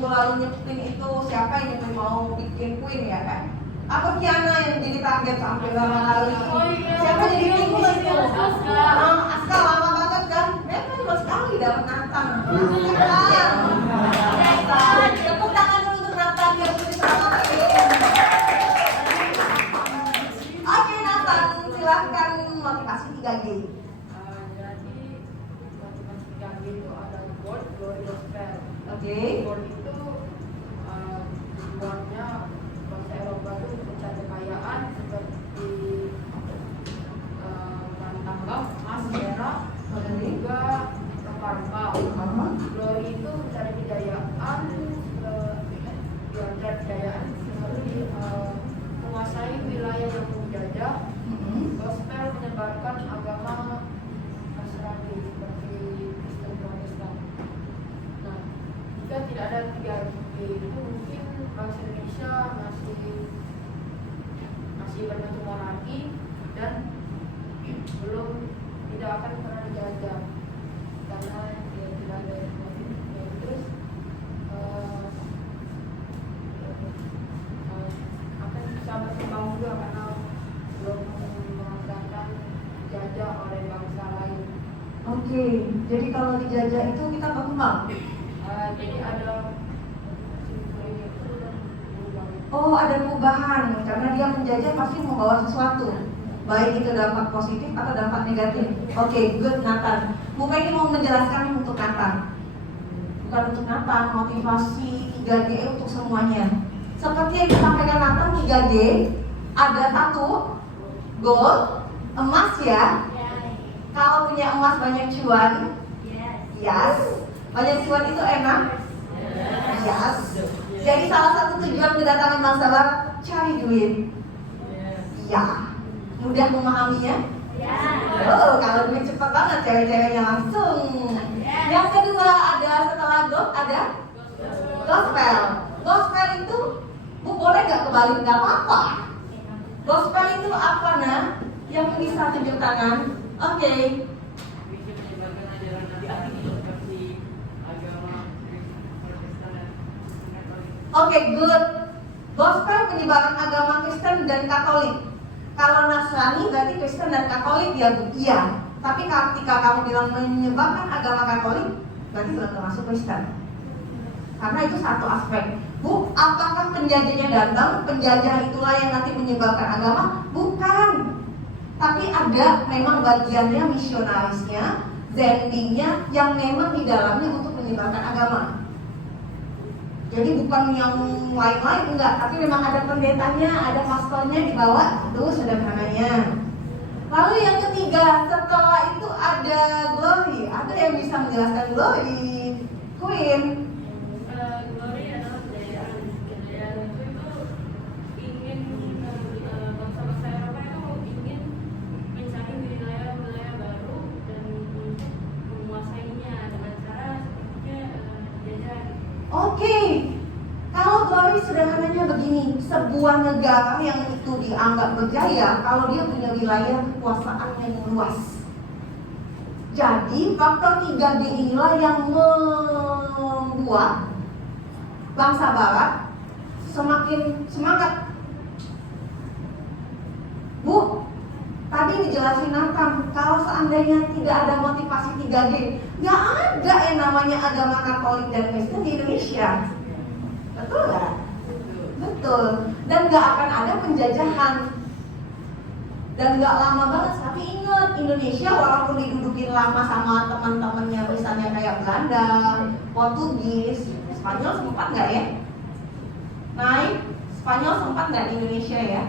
Lalu nyebutin itu siapa yang mau bikin queen ya kan? Apa Kiana yang jadi target sampai lama kali? Siapa jadi king di situ? Aska lama banget kan? Mereka juga sekali dapat Nathan. Tepuk tangan dulu untuk Nathan yang sudah diselamatkan. Oke Nathan, silahkan motivasi 3G. Jadi motivasi 3G itu ada goal, glory, gospel. Oke. Goal itu tujuannya bangsa Eropa itu mencari kekayaan seperti bahan tambang, emas, perak, dan juga rempah-rempah. Glory itu mencari kejayaan, seperti menguasai wilayah yang dijajah. Gospel menyebarkan agama Nasrani seperti Kristen Protestan. Nah, jika tidak ada 3G itu mungkin bangsa Indonesia masih berbentuk monarki dan belum tidak akan pernah dijajah karena ya, tidak ada ya, terus akan bisa berkembang juga karena belum merasakan dijajah oleh bangsa lain. Oke, jadi kalau dijajah itu kita berkembang. Jadi ada Oh, ada perubahan karena dia menjajah pasti membawa sesuatu, baik itu dampak positif atau dampak negatif. Oke, good Nathan. Bu Peggy mau menjelaskan untuk Nathan, bukan untuk Nathan, motivasi 3G untuk semuanya. Seperti yang disampaikan Nathan, 3G ada satu goal emas ya. Kalau punya emas banyak cuan, yes. Banyak cuan itu enak, yes. Jadi salah satu tujuan kedatangan bangsa Barat cari duit. Ya, mudah memahaminya. Oh, kalau duit cepat banget, cewek-ceweknya langsung. Yang kedua ada setelah God ada gospel. Gospel itu, Bu boleh nggak kebalik? Nggak apa-apa. Gospel itu apa nah? Yang bisa tunjuk tangan? Oke. Oke, good. Gospel penyebaran agama Kristen dan Katolik. Kalau Nasrani berarti Kristen dan Katolik ya Bu, iya. Tapi ketika kamu bilang menyebarkan agama Katolik, berarti belum termasuk Kristen. Karena itu satu aspek. Bu, apakah penjajahnya datang? Penjajah itulah yang nanti menyebarkan agama? Bukan. Tapi ada memang bagiannya misionarisnya, zendingnya yang memang di dalamnya untuk menyebarkan agama. Jadi bukan yang lain-lain, enggak, tapi memang ada pendetanya, ada pastornya di bawah, itu sederhananya. Lalu yang ketiga, setelah itu ada glory. Ada yang bisa menjelaskan glory? Queen. Glory adalah kejayaan. Kejayaan itu ingin bangsa-bangsa Eropa itu ingin mencari wilayah-wilayah baru dan untuk menguasainya dengan cara sepertinya jajah. Oke, kalau glory sederhananya begini, sebuah negara yang itu dianggap berjaya kalau dia punya wilayah kekuasaan yang luas. Jadi faktor 3D inilah yang membuat bangsa Barat semakin semangat. Bu, tadi dijelasin Nathan, kalau seandainya tidak ada motivasi 3D, nggak ada yang namanya agama Katolik dan Kristen di Indonesia. Betul nggak? Betul. Dan nggak akan ada penjajahan. Dan nggak lama banget. Tapi ingat, Indonesia walaupun didudukin lama sama teman-temannya, misalnya kayak Belanda, Portugis, Spanyol sempat nggak ya? Naik, Spanyol sempat nggak di Indonesia ya?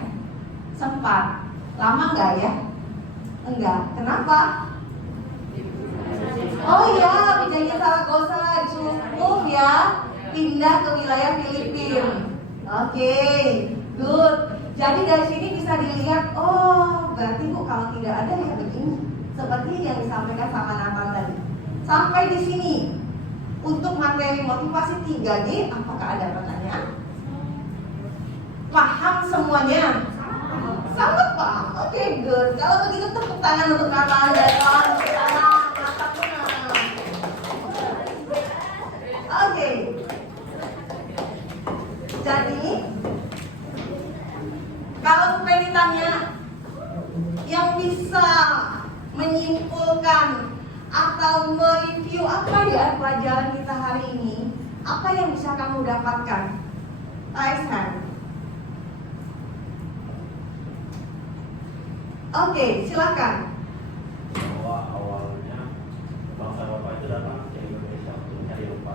Sempat. Lama nggak ya? Enggak. Kenapa? Oh iya, pinjanya Zaragoza cukup ya, pindah ke wilayah Filipina. Oke, good. Jadi dari sini bisa dilihat, oh berarti Bu kalau tidak ada ya begini, seperti yang disampaikan sama Nathan tadi. Sampai di sini untuk materi motivasi 3D, apakah ada pertanyaan? Paham semuanya? Sangat paham. Oke, good. Kalau begitu tepuk tangan untuk Nathan dan kawan bersama. Oke. Jadi kalau supaya ditanya yang bisa menyimpulkan atau mereview apa ya pelajaran kita hari ini, apa yang bisa kamu dapatkan? Raise hand. Oke, silakan. Bahwa awalnya bangsa Eropa itu datang ke Indonesia untuk mencari rupa.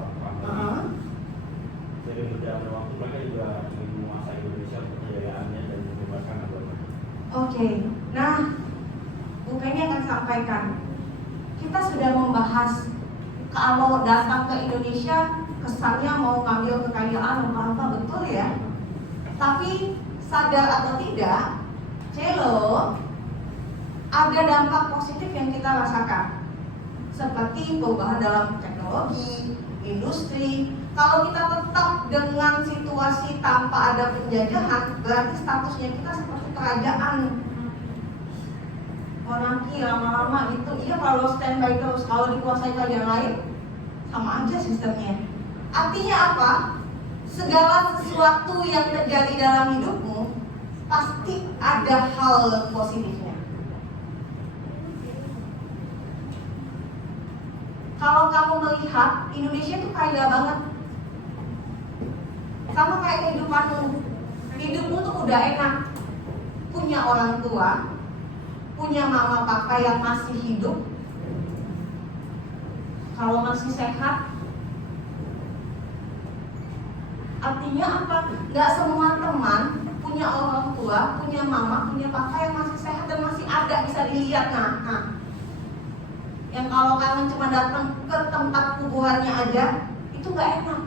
Seiring berjalannya waktu mereka juga ingin menguasai Indonesia untuk kejayaannya dan menyebarkan agama. Oke, nah Bu Penny akan sampaikan. Kita sudah membahas kalau datang ke Indonesia kesannya mau ngambil kekayaan apa-apa, betul ya? Tapi sadar atau tidak, Celo, ada dampak positif yang kita rasakan, seperti perubahan dalam teknologi, industri. Kalau kita tetap dengan situasi tanpa ada penjajahan, berarti statusnya kita seperti kerajaan, monarki lama-lama gitu. Iya, kalau standby terus, kalau dikuasai kerajaan lain, sama aja sistemnya. Artinya apa? Segala sesuatu yang terjadi dalam hidupmu pasti ada hal positifnya. Kalau kamu melihat Indonesia itu kaya banget, sama kayak kehidupanmu. Hidupmu tuh udah enak, punya orang tua, punya mama papa yang masih hidup. Kalau masih sehat, artinya apa? Gak semua teman punya orang tua, punya mama, punya papa yang masih sehat dan masih ada, bisa dilihat. Nah. Yang kalau kalian cuma datang ke tempat kuburannya aja, itu gak enak.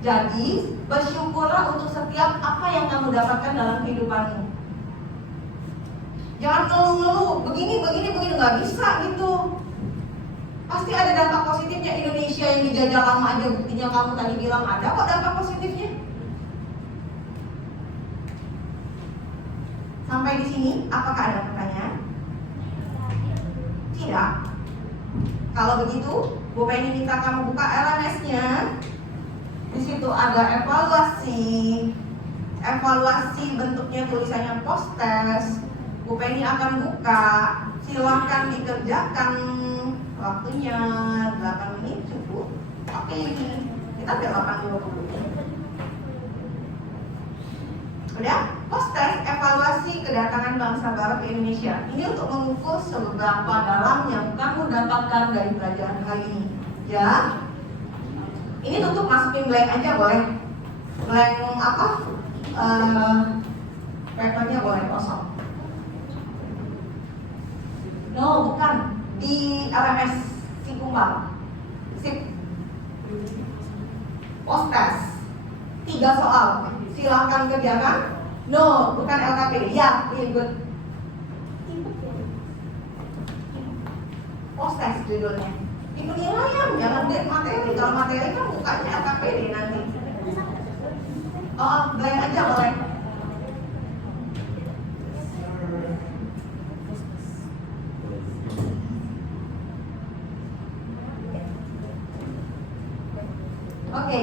Jadi bersyukurlah untuk setiap apa yang kamu dapatkan dalam kehidupanmu. Jangan ngeluh-ngeluh, begini, gak bisa gitu. Pasti ada dampak positifnya. Indonesia yang dijajah lama aja, buktinya kamu tadi bilang ada kok dampak positifnya. Sampai di sini, apakah ada pertanyaan? Tidak. Kalau begitu, Bu Penny minta kamu buka LMS-nya. situ ada evaluasi. Evaluasi bentuknya tulisannya post test. Bu Penny akan buka. Silakan dikerjakan. Waktunya 8 menit cukup. Oke, kita udah 8:20. Udah, post test evaluasi kedatangan bangsa Barat ke Indonesia. Ini untuk mengukur seberapa dalam yang kamu dapatkan dari pelajaran kali ini. Ya, ini tutup, masukin blank aja boleh. Blank apa? Papernya boleh kosong. No, bukan di LMS si kumbang. Sip. Post test 3 soal. Silakan kerjakan. No, bukan LKP. Ya, good. Post test judulnya. Di penilaian, jangan dari materi. Kalau materi kan bukannya LKPD nanti. Oh, blank aja boleh. Oke,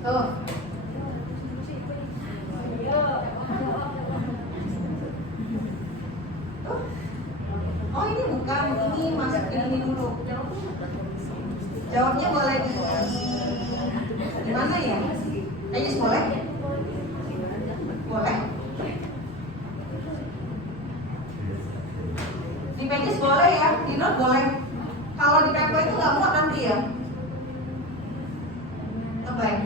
tuh. Oh, ini bukan, ini masukin ini dulu. Jawabnya boleh di mana ya? Ajis boleh? Boleh. Di Pages boleh ya, di Note boleh. Kalau di Paper itu nggak muat nanti ya. Baik.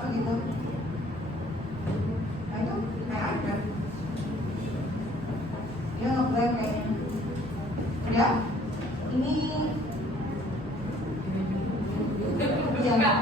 Oh gitu. Ayo, kayak ada. Dia nge-blank kayaknya. Udah? Ini ya.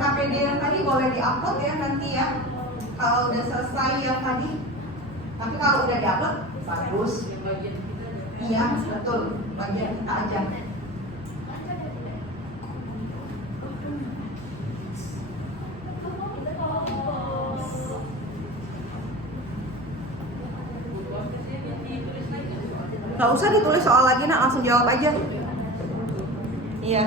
KPD yang tadi boleh diupload ya nanti ya. Kalau udah selesai yang tadi. Tapi kalau udah diupload bagus. Iya betul, bagian kita aja. Gak usah ditulis soal lagi nak, langsung jawab aja. Iya.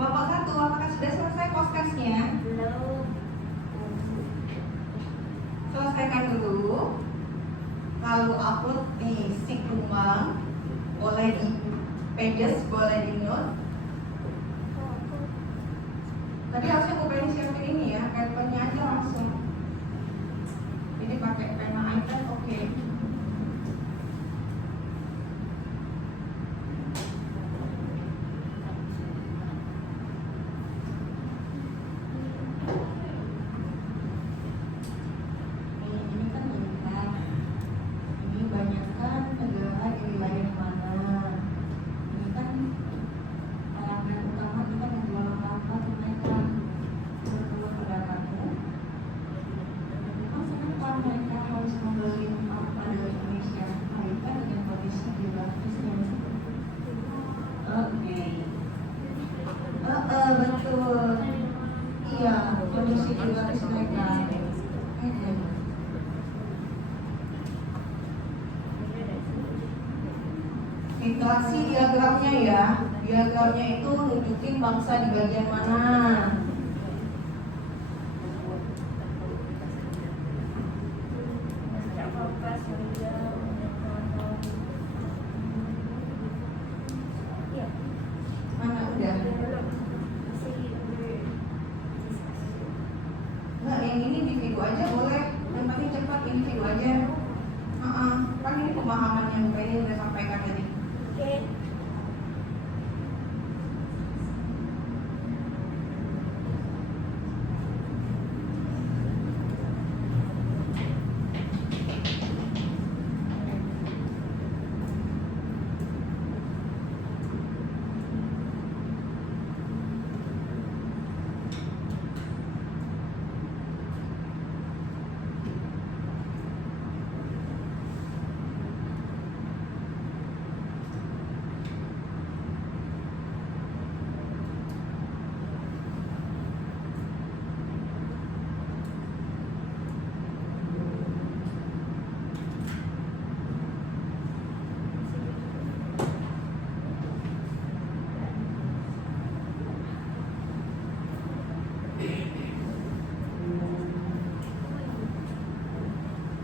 Kelompok 1, apakah sudah selesai podcastnya? Belum. Selesaikan dulu, lalu upload di Siklumbang, boleh di Pages, boleh di Note. Tadi harusnya aku pengen siapin ini ya, papernya aja langsung. Ini pakai pena iPad, oke. Ini kan banyak. Ini banyak kan negara di wilayah mana? Ini kan alamat utama kita yang jualan apa tuh mereka. betul. Iya, kondisi gratis mereka. Interaksi diagramnya ya. Diagramnya itu nunjukin bangsa di bagian mana. Mana udah? Nah, yang ini di video aja boleh. Yang paling cepat ini video aja. Kan ini pemahaman yang kayaknya udah sampaikan tadi.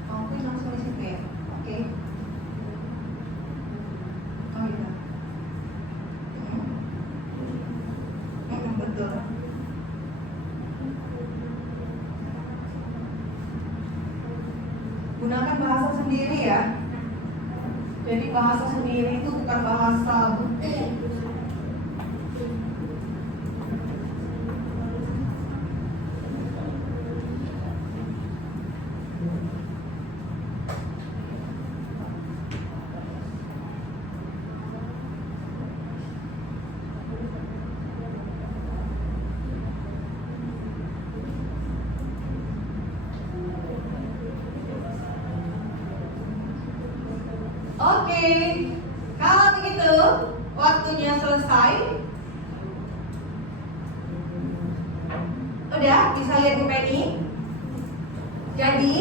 Oke, langsung di situ ya. Oke. Oh iya. Betul. Gunakan bahasa sendiri ya. Jadi bahasa sendiri itu bukan bahasa buku. Oke, kalau begitu waktunya selesai. Udah bisa lihat Bu Penny. Jadi,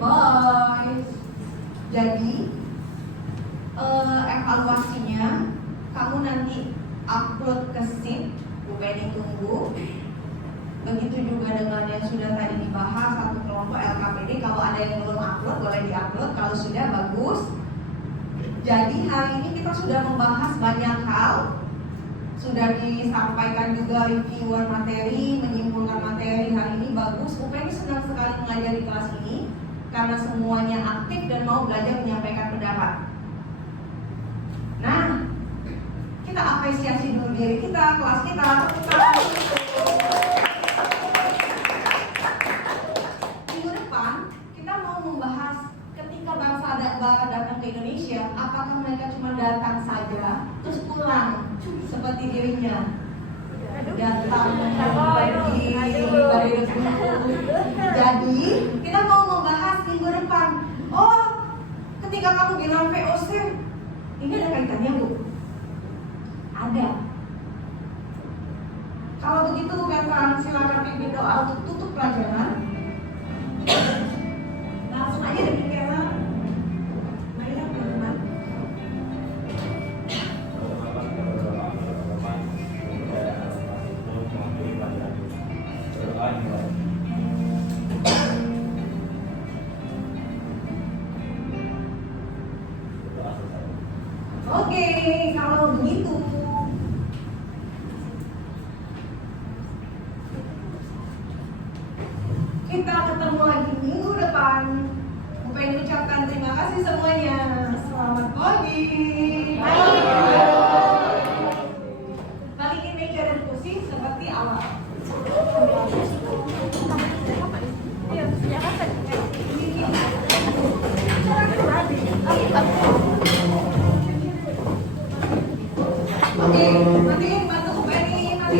bye. Jadi evaluasinya kamu nanti upload ke sheet. Bu Penny tunggu. Begitu juga dengan yang sudah tadi dibahas satu kelompok LKPD. Kalau ada yang belum upload boleh diupload. Kalau sudah bagus. Jadi hari ini kita sudah membahas banyak hal. Sudah disampaikan juga reviewan materi, menyimpulkan materi hari ini bagus. UPN senang sekali mengajar di kelas ini karena semuanya aktif dan mau belajar menyampaikan pendapat. Nah, kita apresiasi dulu diri kita, kelas kita. Datang ke Indonesia, apakah mereka cuma datang saja terus pulang seperti dirinya? Datang pergi. Jadi kita mau membahas minggu depan. Oh, ketika kamu bilang VOC, ini ada kaitannya Bu? Ada. Kalau begitu kan silakan pimpin doa untuk tutup pelajaran. Langsung aja demikian. Oke, kalau begitu kita ketemu lagi minggu depan. Bu Penny ucapkan terima kasih semuanya. Selamat pagi. Balikin meja dan kursi seperti awal. Oke, nanti bantu Bu Penny nanti